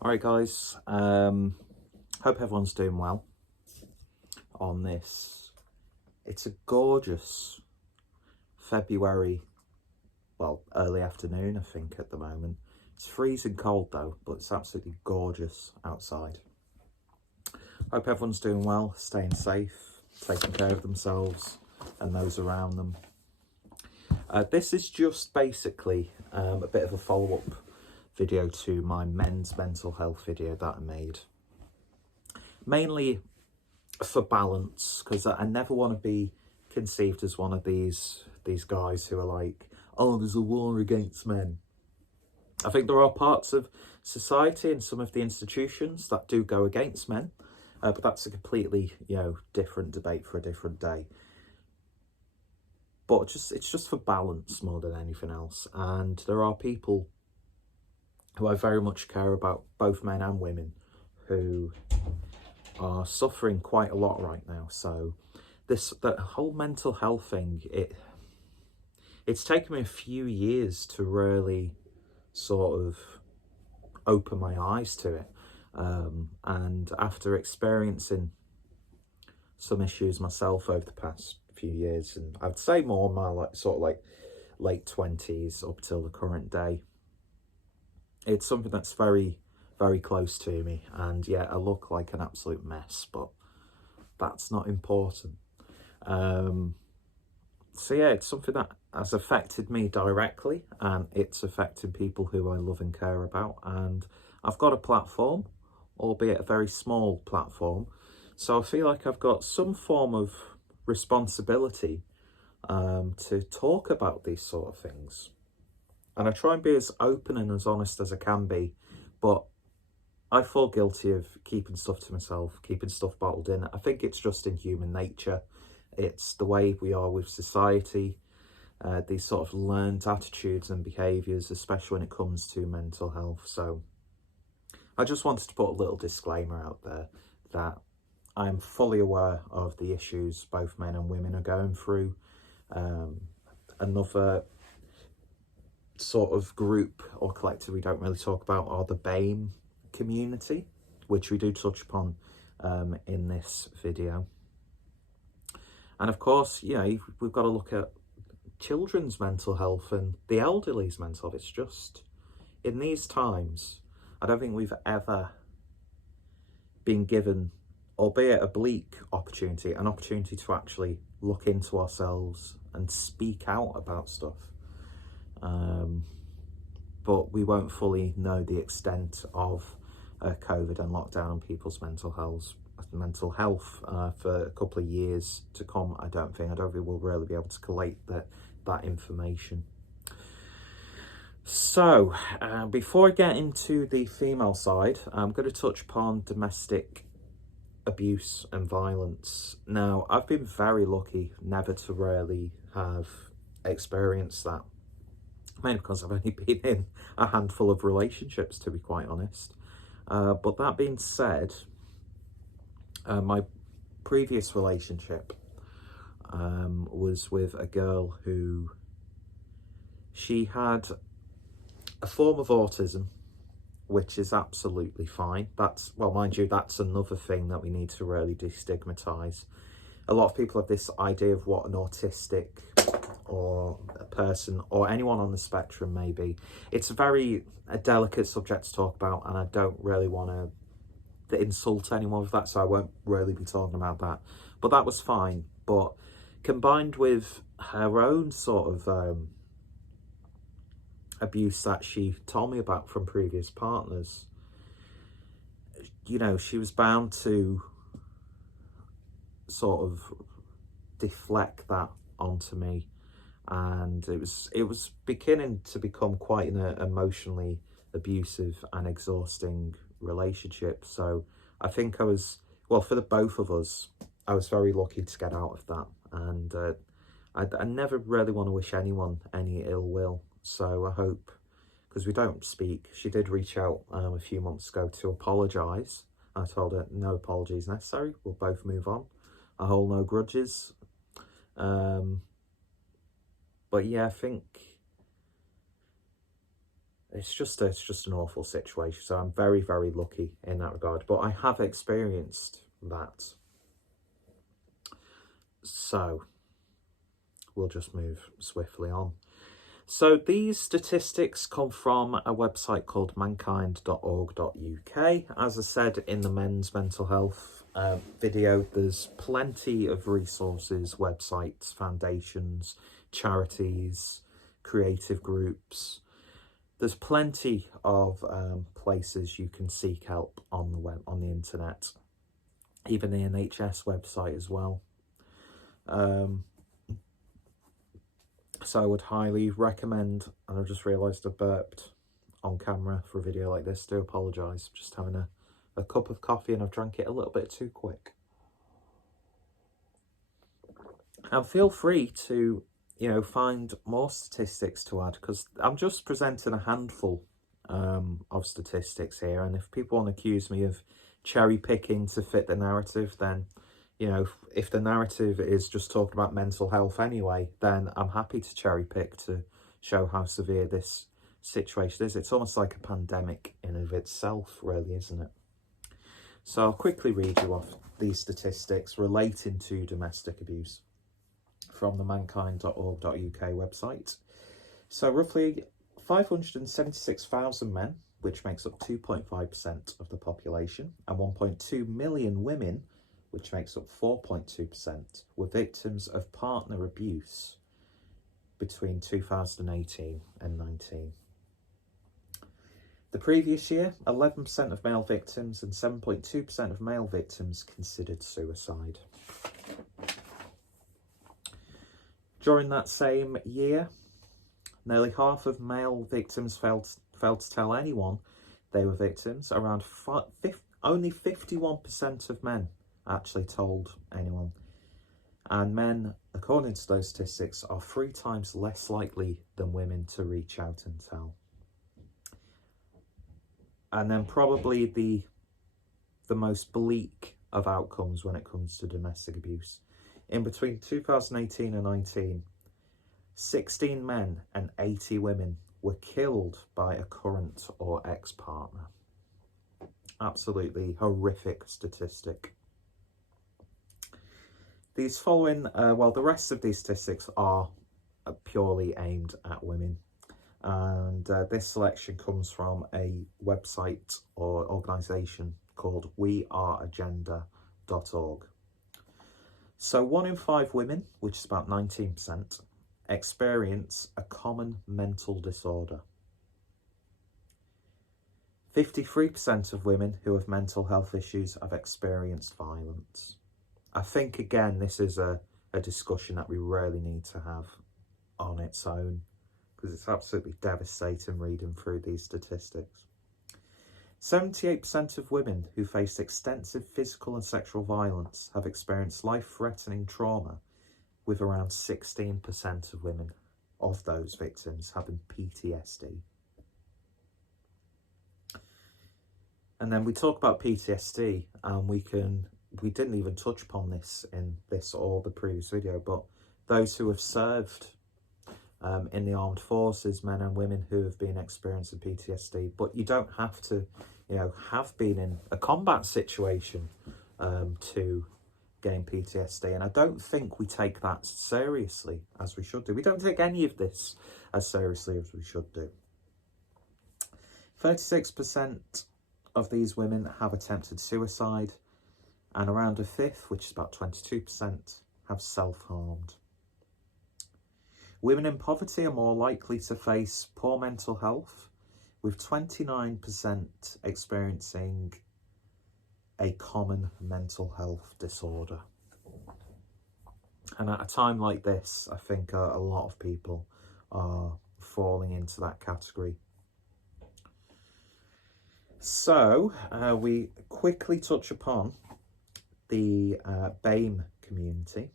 Alright guys, hope everyone's doing well on this. It's a gorgeous February, well, early afternoon I think at the moment. It's freezing cold though, but it's absolutely gorgeous outside. Hope everyone's doing well, staying safe, taking care of themselves and those around them. This is just basically a bit of a follow-up video to my men's mental health video that I made. Mainly for balance, because I never want to be conceived as one of these guys who are like, oh, there's a war against men. I think there are parts of society and some of the institutions that do go against men, but that's a completely, different debate for a different day. But it's just for balance more than anything else. And there are people who I very much care about, both men and women, who are suffering quite a lot right now. So that whole mental health thing, it's taken me a few years to really sort of open my eyes to it. And after experiencing some issues myself over the past few years, and I'd say more in my late 20s up till the current day, it's something that's very, very close to me. And yeah, I look like an absolute mess, but that's not important. So yeah, it's something that has affected me directly, and it's affecting people who I love and care about. And I've got a platform, albeit a very small platform, so I feel like I've got some form of responsibility to talk about these sort of things. And I try and be as open and as honest as I can be, but I fall guilty of keeping stuff to myself, keeping stuff bottled in. I think it's just in human nature. It's the way we are with society, these sort of learned attitudes and behaviours, especially when it comes to mental health. So I just wanted to put a little disclaimer out there that I'm fully aware of the issues both men and women are going through. Another sort of group or collective we don't really talk about are the BAME community, which we do touch upon in this video. And of course, we've got to look at children's mental health and the elderly's mental health. It's just, in these times, I don't think we've ever been given, albeit a bleak opportunity, an opportunity to actually look into ourselves and speak out about stuff. But we won't fully know the extent of COVID and lockdown on people's mental health for a couple of years to come. I don't think we'll really be able to collate that information. So before I get into the female side, I'm going to touch upon domestic abuse and violence. Now, I've been very lucky never to really have experienced that, mainly because I've only been in a handful of relationships, to be quite honest. But that being said, my previous relationship was with a girl who, she had a form of autism, which is absolutely fine. That's, well, mind you, that's another thing that we need to really destigmatise. A lot of people have this idea of what an autistic or a person or anyone on the spectrum may be. It's a delicate subject to talk about, and I don't really want to insult anyone with that, so I won't really be talking about that. But that was fine. But combined with her own sort of abuse that she told me about from previous partners, she was bound to sort of deflect that onto me, and it was beginning to become quite an emotionally abusive and exhausting relationship. So I think I was, well, for the both of us, I was very lucky to get out of that. And I never really want to wish anyone any ill will. So I hope, because we don't speak, she did reach out a few months ago to apologise. I told her no apologies necessary, we'll both move on. I hold no grudges. But yeah, I think it's just an awful situation. So I'm very, very lucky in that regard. But I have experienced that. So we'll just move swiftly on. So these statistics come from a website called mankind.org.uk. As I said in the men's mental health video, there's plenty of resources, websites, foundations, charities, creative groups. There's plenty of places you can seek help on the web, on the internet, even the NHS website as well. So I would highly recommend, and I've just realised I burped on camera for a video like this. Do apologise, just having a cup of coffee and I've drank it a little bit too quick. And feel free to, find more statistics to add, because I'm just presenting a handful of statistics here. And if people want to accuse me of cherry picking to fit the narrative, then if the narrative is just talking about mental health anyway, then I'm happy to cherry pick to show how severe this situation is. It's almost like a pandemic in and of itself, really, isn't it? So I'll quickly read you off these statistics relating to domestic abuse from the mankind.org.uk website. So roughly 576,000 men, which makes up 2.5% of the population, and 1.2 million women, which makes up 4.2%, were victims of partner abuse between 2018 and 19. The previous year, 11% of male victims and 7.2% of male victims considered suicide. During that same year, nearly half of male victims failed to tell anyone they were victims. Only 51% of men actually told anyone. And men, according to those statistics, are 3 times less likely than women to reach out and tell. And then probably the most bleak of outcomes when it comes to domestic abuse. In between 2018 and 19, 16 men and 80 women were killed by a current or ex-partner. Absolutely horrific statistic. These following, the rest of these statistics are purely aimed at women. And this selection comes from a website or organisation called weareagenda.org. So 1 in 5 women, which is about 19%, experience a common mental disorder. 53% of women who have mental health issues have experienced violence. I think, again, this is a discussion that we really need to have on its own, because it's absolutely devastating reading through these statistics. 78% of women who faced extensive physical and sexual violence have experienced life-threatening trauma, with around 16% of women of those victims having PTSD. And then we talk about PTSD, and we didn't even touch upon this in this or the previous video, but those who have served in the armed forces, men and women who have been experiencing PTSD, but you don't have to, have been in a combat situation to gain PTSD. And I don't think we take that seriously as we should do. We don't take any of this as seriously as we should do. 36% of these women have attempted suicide, and around a fifth, which is about 22%, have self-harmed. Women in poverty are more likely to face poor mental health, with 29% experiencing a common mental health disorder. And at a time like this, I think a lot of people are falling into that category. So we quickly touch upon the BAME community.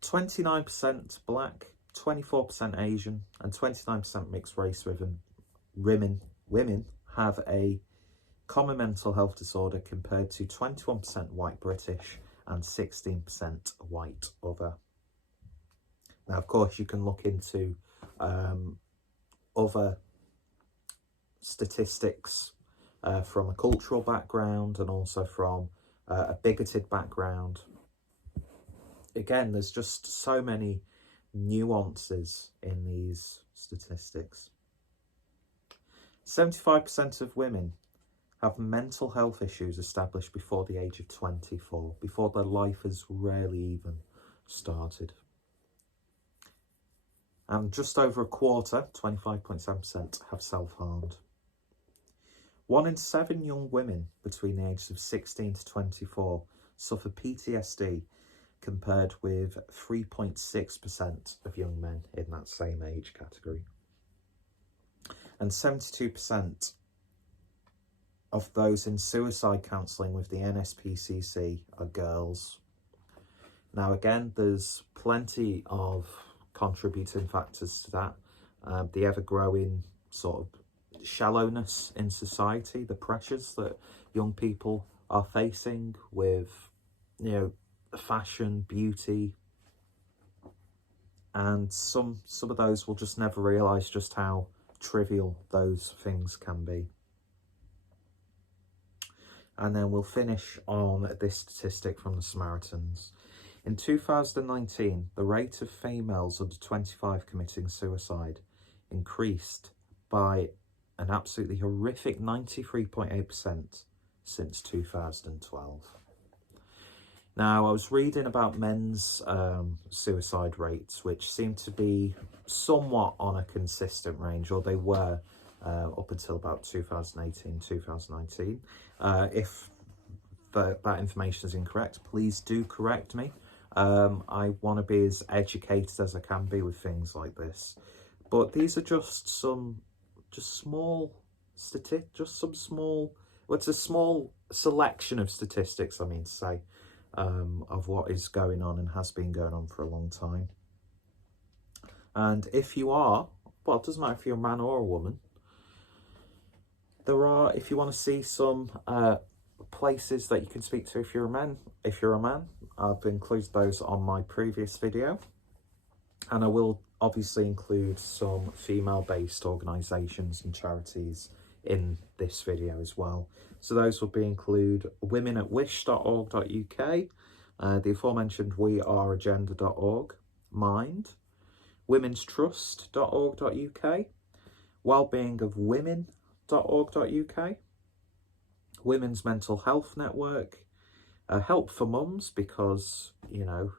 29% black, 24% Asian, and 29% mixed race women have a common mental health disorder, compared to 21% white British and 16% white other. Now, of course, you can look into other statistics from a cultural background and also from a bigoted background. Again, there's just so many nuances in these statistics. 75% of women have mental health issues established before the age of 24, before their life has rarely even started. And just over a quarter, 25.7%, have self-harmed. 1 in 7 young women between the ages of 16 to 24 suffer PTSD, compared with 3.6% of young men in that same age category. And 72% of those in suicide counselling with the NSPCC are girls. Now again, there's plenty of contributing factors to that. The ever-growing sort of shallowness in society, the pressures that young people are facing with, you know, fashion, beauty, and some of those will just never realise just how trivial those things can be. And then we'll finish on this statistic from the Samaritans. In 2019, the rate of females under 25 committing suicide increased by an absolutely horrific 93.8% since 2012. Now, I was reading about men's suicide rates, which seem to be somewhat on a consistent range, or they were up until about 2018, 2019. If that information is incorrect, please do correct me. I want to be as educated as I can be with things like this. But these are just some small statistics, well, it's a small selection of statistics, I mean to say, of what is going on and has been going on for a long time. And if you are, well, it doesn't matter if you're a man or a woman, there are, if you want to see some places that you can speak to if you're a man, I've included those on my previous video. And I will obviously include some female-based organisations and charities in this video as well. So those will include womenatwish.org.uk, the aforementioned weareagenda.org, Mind, womenstrust.org.uk, wellbeingofwomen.org.uk, Women's Mental Health Network, Help for Mums, because, you know,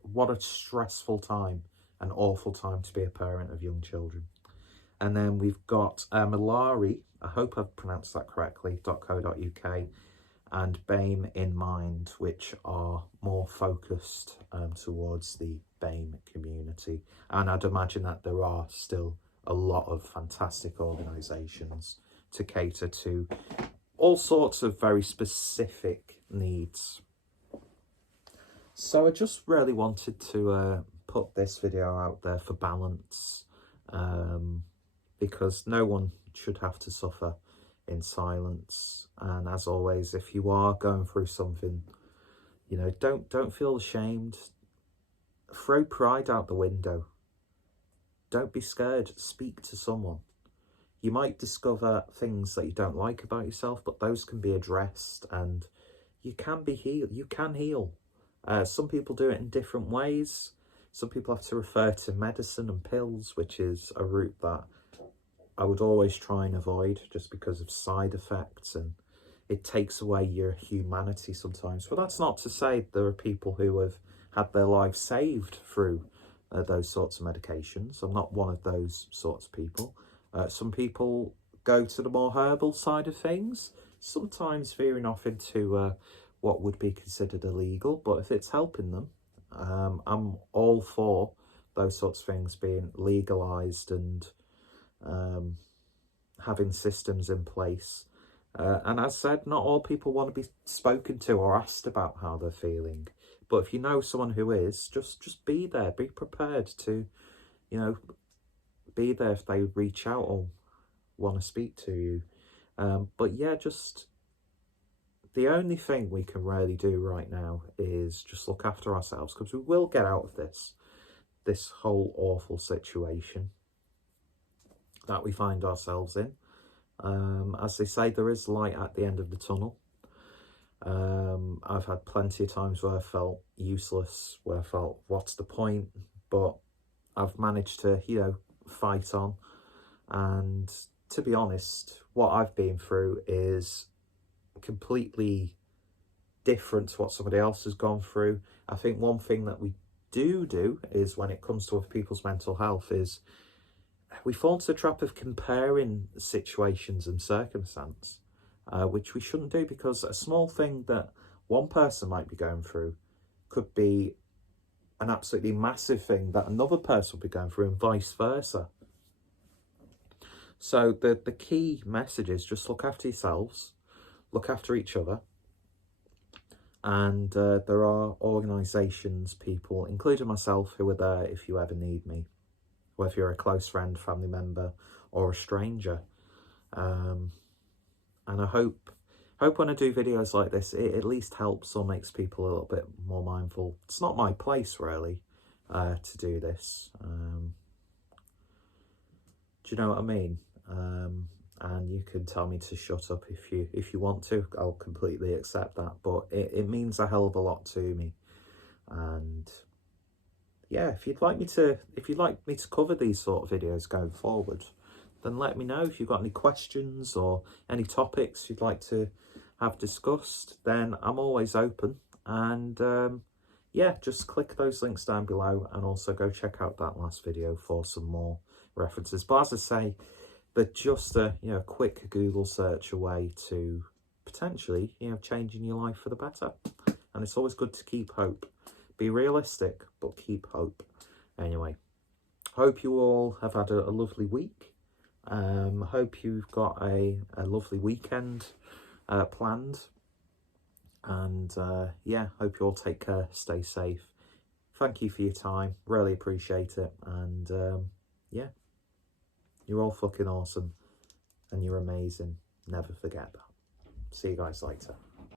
what a stressful time, an awful time to be a parent of young children. And then we've got Malari, I hope I've pronounced that correctly, .co.uk, and BAME in Mind, which are more focused towards the BAME community. And I'd imagine that there are still a lot of fantastic organisations to cater to all sorts of very specific needs. So I just really wanted to put this video out there for balance, because no one should have to suffer in silence. And as always, if you are going through something, you know, don't feel ashamed. Throw pride out the window. Don't be scared. Speak to someone. You might discover things that you don't like about yourself, but those can be addressed, and you can be healed. You can heal. Some people do it in different ways. Some people have to refer to medicine and pills, which is a route that I would always try and avoid, just because of side effects, and it takes away your humanity sometimes. But that's not to say there are people who have had their lives saved through those sorts of medications. I'm not one of those sorts of people. Some people go to the more herbal side of things, sometimes veering off into what would be considered illegal. But if it's helping them, I'm all for those sorts of things being legalised and having systems in place. And as said, not all people want to be spoken to or asked about how they're feeling. But if you know someone who is, just be there. Be prepared to, you know, be there if they reach out or want to speak to you. But yeah, just the only thing we can really do right now is just look after ourselves, because we will get out of this whole awful situation. that we find ourselves in. As they say, there is light at the end of the tunnel. I've had plenty of times where I felt useless, where I felt, what's the point? But I've managed to, you know, fight on. And to be honest, what I've been through is completely different to what somebody else has gone through. I think one thing that we do is, when it comes to other people's mental health, is we fall into the trap of comparing situations and circumstance, which we shouldn't do, because a small thing that one person might be going through could be an absolutely massive thing that another person will be going through, and vice versa. So the key message is just look after yourselves, look after each other. And there are organisations, people, including myself, who are there if you ever need me, whether you're a close friend, family member, or a stranger. And I hope when I do videos like this, it at least helps or makes people a little bit more mindful. It's not my place, really, to do this. Do you know what I mean? And you can tell me to shut up if you want to. I'll completely accept that, but it means a hell of a lot to me. And yeah, if you'd like me to cover these sort of videos going forward, then let me know. If you've got any questions or any topics you'd like to have discussed, then I'm always open. And yeah, just click those links down below, and also go check out that last video for some more references. But as I say, they're just a quick Google search away to potentially changing your life for the better. And it's always good to keep hope. Be realistic, but keep hope. Anyway, hope you all have had a lovely week. Hope you've got a lovely weekend planned. And yeah, hope you all take care, stay safe. Thank you for your time, really appreciate it. And yeah, you're all fucking awesome, and you're amazing. Never forget that. See you guys later.